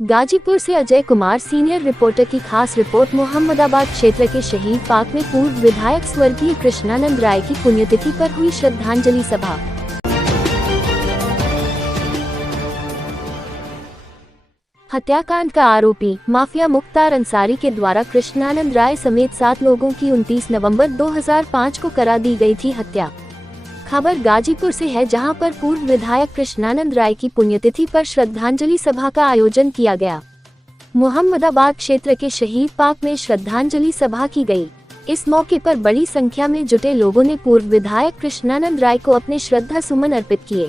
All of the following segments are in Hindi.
गाजीपुर से अजय कुमार सीनियर रिपोर्टर की खास रिपोर्ट। मोहम्मदाबाद क्षेत्र के शहीद पार्क में पूर्व विधायक स्वर्गीय कृष्णानंद राय की पुण्यतिथि पर हुई श्रद्धांजलि सभा। हत्याकांड का आरोपी माफिया मुख्तार अंसारी के द्वारा कृष्णानंद राय समेत 7 लोगों की 29 नवंबर 2005 को करा दी गई थी हत्या। खबर गाजीपुर से है, जहां पर पूर्व विधायक कृष्णानंद राय की पुण्यतिथि पर श्रद्धांजलि सभा का आयोजन किया गया। मोहम्मदाबाद क्षेत्र के शहीद पार्क में श्रद्धांजलि सभा की गई। इस मौके पर बड़ी संख्या में जुटे लोगों ने पूर्व विधायक कृष्णानंद राय को अपने श्रद्धा सुमन अर्पित किए।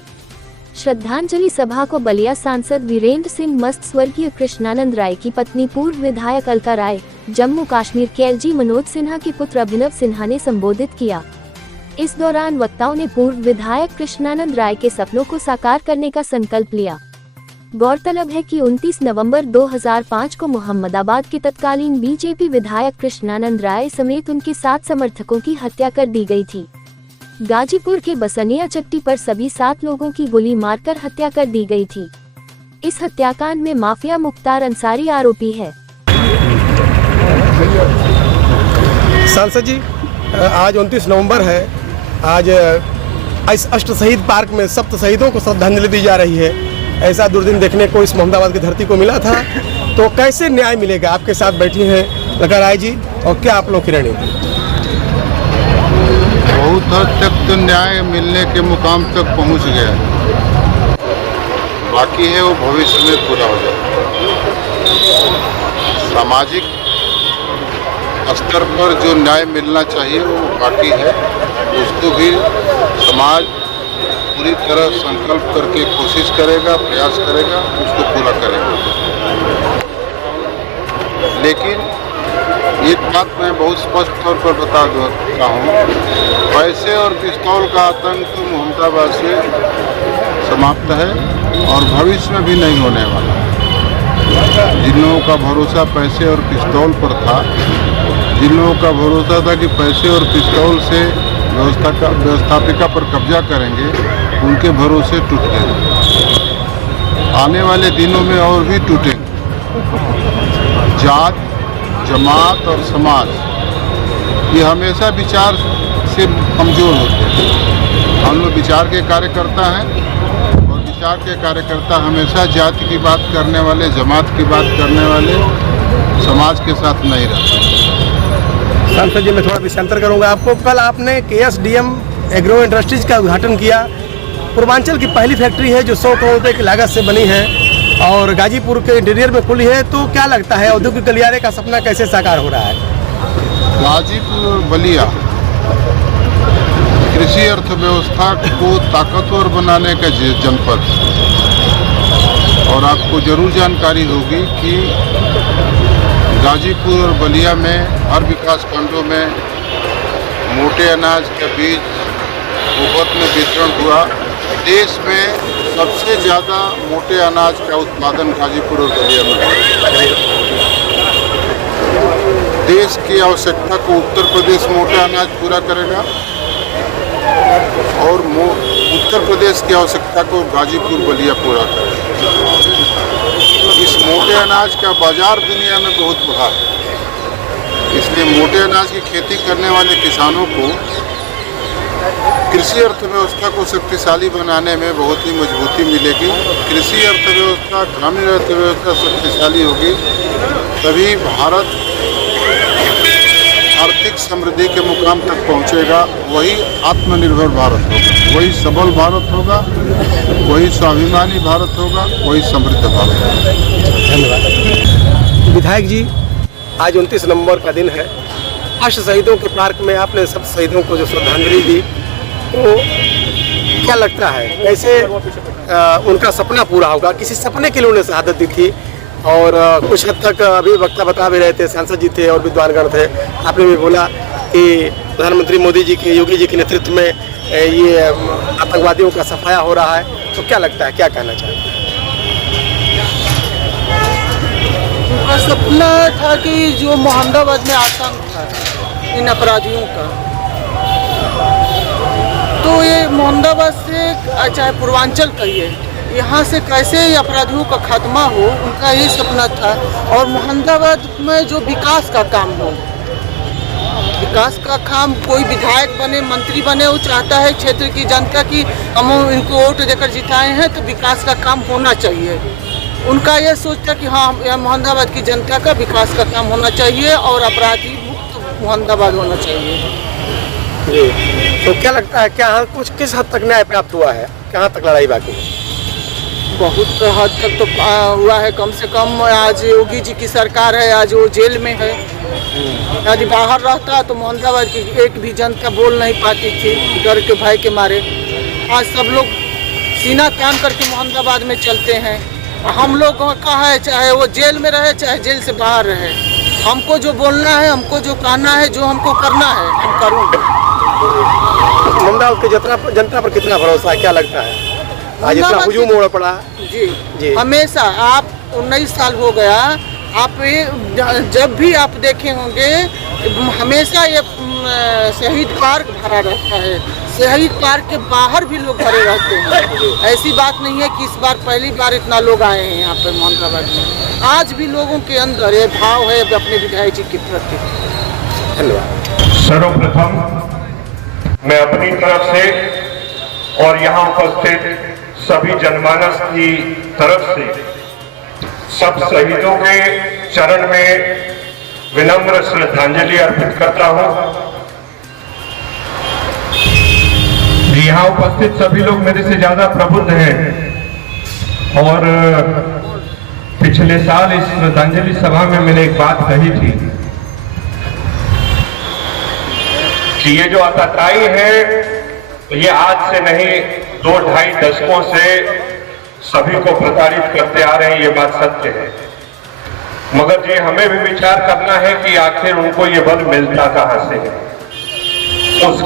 श्रद्धांजलि सभा को बलिया सांसद वीरेंद्र सिंह मस्त, स्वर्गीय कृष्णानंद राय की पत्नी पूर्व विधायक अलका राय, जम्मू कश्मीर के एलजी मनोज सिन्हा के पुत्र अभिनव सिन्हा ने संबोधित किया। इस दौरान वक्ताओं ने पूर्व विधायक कृष्णानंद राय के सपनों को साकार करने का संकल्प लिया। गौरतलब है कि 29 नवंबर 2005 को मोहम्मदाबाद के तत्कालीन बीजेपी विधायक कृष्णानंद राय समेत उनके 7 समर्थकों की हत्या कर दी गई थी। गाजीपुर के बसनिया चट्टी पर सभी 7 लोगों की गोली मारकर हत्या कर दी गई थी। इस हत्याकांड में माफिया मुख्तार अंसारी आरोपी है। सांसद जी, आज 29 नवंबर है। आज इस अष्ट शहीद पार्क में सप्त शहीदों को श्रद्धांजलि दी जा रही है। ऐसा दुर्दिन देखने को इस मोहम्मदाबाद की धरती को मिला था, तो कैसे न्याय मिलेगा? आपके साथ बैठी हैं अलका राय जी, और क्या आप लोग की रणनीति? बहुत हद तक तो न्याय मिलने के मुकाम तक पहुंच गया, बाकी है वो भविष्य में पूरा हो जाए। सामाजिक स्तर पर जो न्याय मिलना चाहिए वो बाकी है, उसको भी समाज पूरी तरह संकल्प करके कोशिश करेगा, प्रयास करेगा, उसको पूरा करेगा। लेकिन एक बात मैं बहुत स्पष्ट तौर पर बता देता हूँ, पैसे और पिस्तौल का आतंक तो मोहम्मदाबाद से समाप्त है और भविष्य में भी नहीं होने वाला। जिन लोगों का भरोसा पैसे और पिस्तौल पर था, जिन लोगों का भरोसा था कि पैसे और पिस्तौल से व्यवस्थापिका पर कब्जा करेंगे, उनके भरोसे टूट गए। आने वाले दिनों में और भी टूटेंगे। जात, जमात और समाज ये हमेशा विचार से कमज़ोर होते हैं। हम लोग विचार के कार्यकर्ता हैं और विचार के कार्यकर्ता हमेशा जाति की बात करने वाले, जमात की बात करने वाले समाज के साथ नहीं रहते। सांसद जी, मैं थोड़ा विषयांतर करूंगा आपको। कल आपने KSDM एग्रो इंडस्ट्रीज का उद्घाटन किया। पूर्वांचल की पहली फैक्ट्री है जो 100 करोड़ रुपए की लागत से बनी है और गाजीपुर के इंटीरियर में खुली है, तो क्या लगता है औद्योगिक गलियारे का सपना कैसे साकार हो रहा है? गाजीपुर और बलिया कृषि अर्थव्यवस्था को ताकतवर बनाने का जनपद, और आपको जरूर जानकारी होगी कि गाजीपुर और बलिया में हर विकास खंडों में मोटे अनाज का बीज मुफ्त में वितरण हुआ। देश में सबसे ज़्यादा मोटे अनाज का उत्पादन गाजीपुर और बलिया में है। देश की आवश्यकता को उत्तर प्रदेश मोटा अनाज पूरा करेगा और उत्तर प्रदेश की आवश्यकता को गाजीपुर बलिया पूरा करेगा। इस मोटे अनाज का बाजार दुनिया में बहुत बढ़ा है, इसलिए मोटे अनाज की खेती करने वाले किसानों को कृषि अर्थव्यवस्था को शक्तिशाली बनाने में बहुत ही मजबूती मिलेगी। कृषि अर्थव्यवस्था, ग्रामीण अर्थव्यवस्था शक्तिशाली होगी, तभी भारत आर्थिक समृद्धि के मुकाम तक पहुंचेगा। वही आत्मनिर्भर भारत होगा, वही सबल भारत होगा, वही स्वाभिमानी भारत होगा, वही समृद्ध भारत होगा। धन्यवाद। विधायक जी, आज 29 नवंबर का दिन है। अष्ट शहीदों के पार्क में आपने सब शहीदों को जो श्रद्धांजलि दी, तो क्या लगता है कैसे उनका सपना पूरा होगा? किसी सपने के लिए उन्हें शहादत दी थी और कुछ हद तक अभी वक्ता बता भी रहे थे, सांसद जी थे और विद्वानगण थे। आपने भी बोला कि प्रधानमंत्री मोदी जी के, योगी जी के नेतृत्व में ये आतंकवादियों का सफाया हो रहा है, तो क्या लगता है, क्या कहना चाहते हैं? उनका सपना था कि जो मोहम्मदाबाद में आतंक था इन अपराधियों का, तो ये मोहम्मदाबाद से चाहे पूर्वांचल कहिए, यहाँ से कैसे अपराधियों का खात्मा हो, उनका यही सपना था। और मोहम्मदाबाद में जो विकास का काम हो, विकास का काम, कोई विधायक बने, मंत्री बने, वो चाहता है क्षेत्र की जनता की हम इनको वोट देकर जिताए हैं तो विकास का काम होना चाहिए। उनका ये सोच था कि हाँ, यह मोहम्मदाबाद की जनता का विकास का काम होना चाहिए और अपराधी मुक्त मोहम्मदाबाद होना चाहिए। जी, तो क्या लगता है, क्या कुछ किस हद तक न्याय प्राप्त हुआ है, कहाँ तक लड़ाई बाकी है? बहुत हद तक तो हुआ है। कम से कम आज योगी जी की सरकार है, आज वो जेल में है। यदि बाहर रहता तो मोहम्मदाबाद की एक भी जनता बोल नहीं पाती थी डर के, भय के मारे। आज सब लोग सीना तान करके मोहम्मदाबाद में चलते हैं। हम लोग का है, चाहे वो जेल में रहे चाहे जेल से बाहर रहे, हमको जो बोलना है, हमको जो कहना है, जो हमको करना है, हम करूँगा। मोहम्मदाबाद की जनता पर कितना भरोसा है, क्या लगता है आज इतना हुजूम मोड़ पड़ा? जी, हमेशा आप 19 साल हो गया, आप जब भी आप देखे होंगे हमेशा ये शहीद पार्क भरा रहता है। शहीद पार्क के बाहर भी लोग भरे रहते हैं। ऐसी बात नहीं है कि इस बार पहली बार इतना लोग आए हैं यहाँ पे मोहम्मदाबाद में। आज भी लोगों के अंदर ये भाव है अपने विधायक जी के प्रति। धन्यवाद। सर्वप्रथम मैं अपनी तरफ से और यहाँ उपस्थित सभी जनमानस की तरफ से सब शहीदों के चरण में विनम्र श्रद्धांजलि अर्पित करता हूँ। यहाँ उपस्थित सभी लोग मेरे से ज्यादा प्रबुद्ध हैं और पिछले साल इस श्रद्धांजलि सभा में मैंने एक बात कही थी कि ये जो आतताई है ये आज से नहीं 2-2.5 दशकों से सभी को प्रताड़ित करते आ रहे हैं, ये बात सत्य है। मगर ये हमें भी विचार करना है कि आखिर उनको ये बल मिलता कहां से है। उस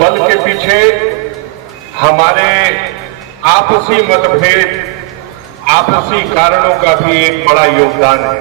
बल के पीछे हमारे आपसी मतभेद, आपसी कारणों का भी एक बड़ा योगदान है।